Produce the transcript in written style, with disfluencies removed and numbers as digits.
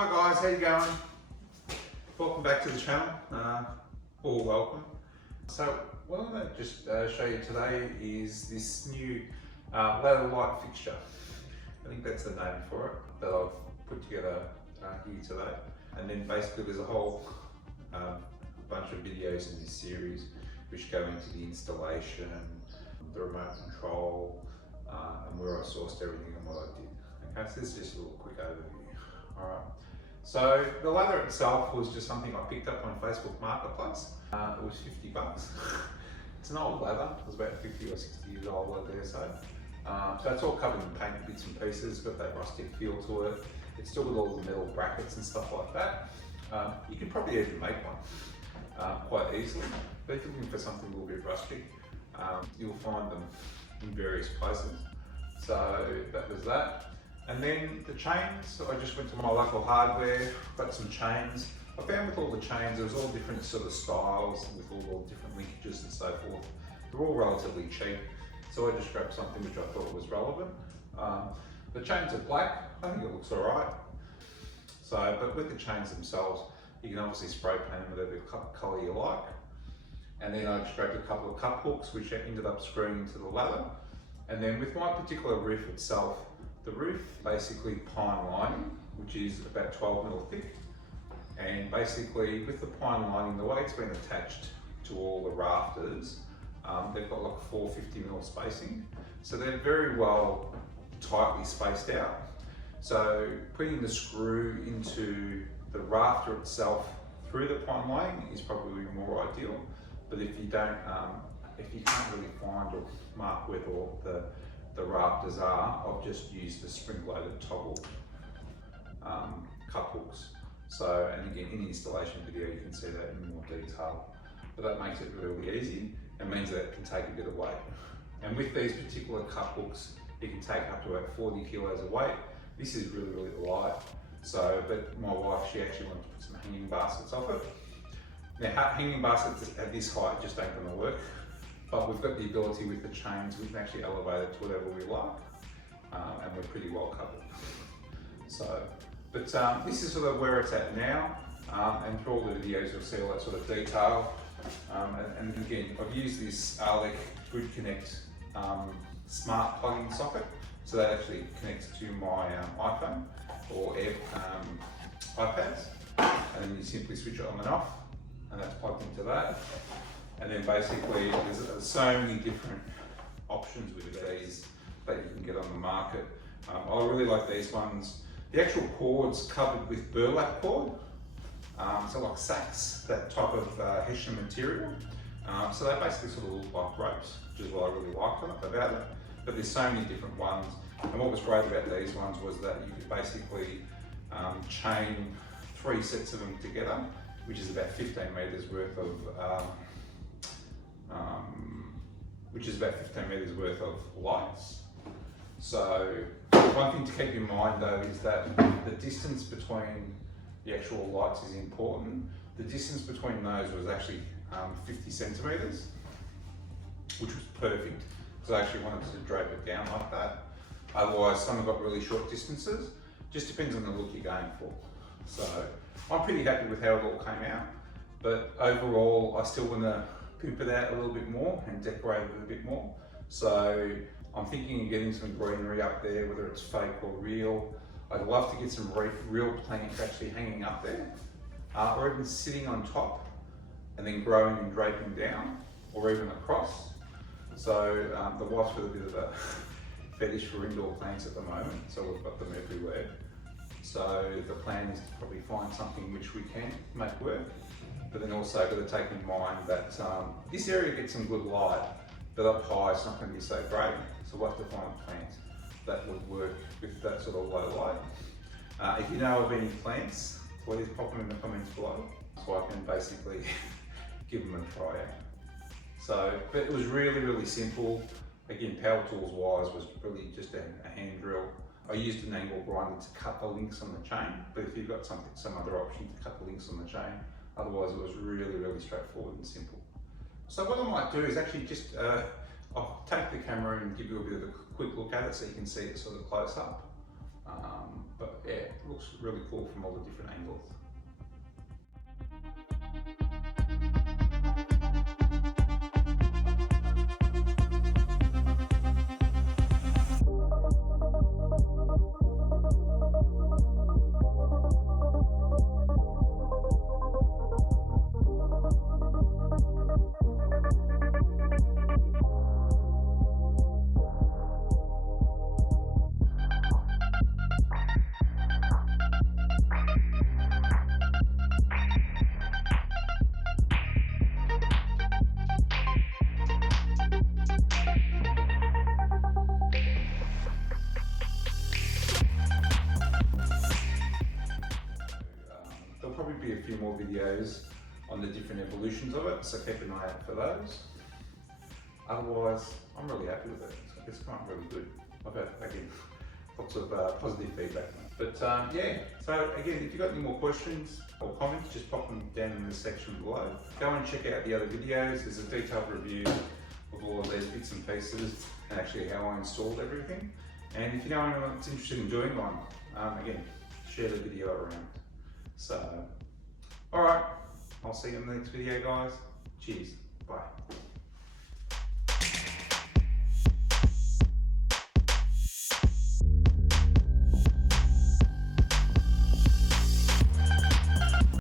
Hi guys, how you going? Welcome back to the channel, or welcome. So what I'm going to just show you today is this new ladder light fixture. I think that's the name for it that I've put together here today. And then basically there's a whole bunch of videos in this series which go into the installation, the remote control, and where I sourced everything and what I did. Okay, so this is just a little quick overview. Alright, so the ladder itself was just something I picked up on Facebook Marketplace. It was $50. It's an old ladder, it was about 50 or 60 years old, I dare say. So it's all covered in paint bits and pieces, got that rustic feel to it. It's still got all the metal brackets and stuff like that. You could probably even make one quite easily, but if you're looking for something a little bit rustic, you'll find them in various places. So that was that. And then the chains, I just went to my local hardware, got some chains. I found with all the chains, there was all different sort of styles with all the different linkages and so forth. They're all relatively cheap. So I just grabbed something which I thought was relevant. The chains are black, I think it looks all right. So, but with the chains themselves, you can obviously spray paint them whatever color you like. And then I just grabbed a couple of cup hooks, which I ended up screwing into the ladder. And then with my particular roof itself, the roof basically pine lining, which is about 12mm thick. And basically with the pine lining, the way it's been attached to all the rafters, they've got like 450mm spacing. So they're very well tightly spaced out. So putting the screw into the rafter itself through the pine lining is probably more ideal. But if you don't, if you can't really find or mark where all the rafters are, I've just used the spring-loaded toggle cup hooks. So, and again, in the installation video, you can see that in more detail. But that makes it really easy and means that it can take a bit of weight. And with these particular cup hooks, it can take up to about 40 kilos of weight. This is really, really light. So, but my wife, she actually wanted to put some hanging baskets off it. Now, hanging baskets at this height just ain't gonna work. But we've got the ability with the chains, we can actually elevate it to whatever we like, and we're pretty well covered. So, but this is sort of where it's at now, and through all the videos you'll see all that sort of detail. And again, I've used this Alec Good Connect smart plug-in socket, so that actually connects to my iPhone or iPads, and then you simply switch it on and off, and that's plugged into that. And then basically, there's so many different options with these that you can get on the market. I really like these ones. The actual cord's covered with burlap cord, so like sacks, that type of hessian material. So they basically sort of look like ropes, which is what I really liked about it. But there's so many different ones. And what was great about these ones was that you could basically chain 3 sets of them together, which is about 15 meters worth of lights. So one thing to keep in mind though is that the distance between the actual lights is important. The distance between those was actually 50 centimeters, which was perfect, because I actually wanted to drape it down like that. Otherwise, some have got really short distances. Just depends on the look you're going for. So I'm pretty happy with how it all came out, but overall, I still want to pimp it out a little bit more and decorate it a bit more. So I'm thinking of getting some greenery up there, whether it's fake or real. I'd love to get some real plants actually hanging up there, or even sitting on top and then growing and draping down, or even across. So the wife's got a bit of a fetish for indoor plants at the moment, so we've got them everywhere. So the plan is to probably find something which we can make work. But then also got to take in mind that this area gets some good light, but up high it's not going to be so great. So we'll have to find plants that would work with that sort of low light. If you know of any plants, please pop them in the comments below, so I can basically give them a try out. So, but it was really, really simple. Again, power tools wise was really just a hand drill. I used an angle grinder to cut the links on the chain, but if you've got some other option to cut the links on the chain, otherwise it was really, really straightforward and simple. So what I might do is actually just, I'll take the camera and give you a bit of a quick look at it so you can see it sort of close up. But yeah, looks really cool from all the different angles. There'll probably be a few more videos on the different evolutions of it, so keep an eye out for those. Otherwise, I'm really happy with it. It's come out really good. I've had, again, lots of positive feedback. But yeah, so again, if you've got any more questions or comments, just pop them down in the section below. Go and check out the other videos. There's a detailed review of all of these bits and pieces and actually how I installed everything. And if you know anyone that's interested in doing one, again, share the video around. So, alright, I'll see you in the next video, guys. Cheers, bye.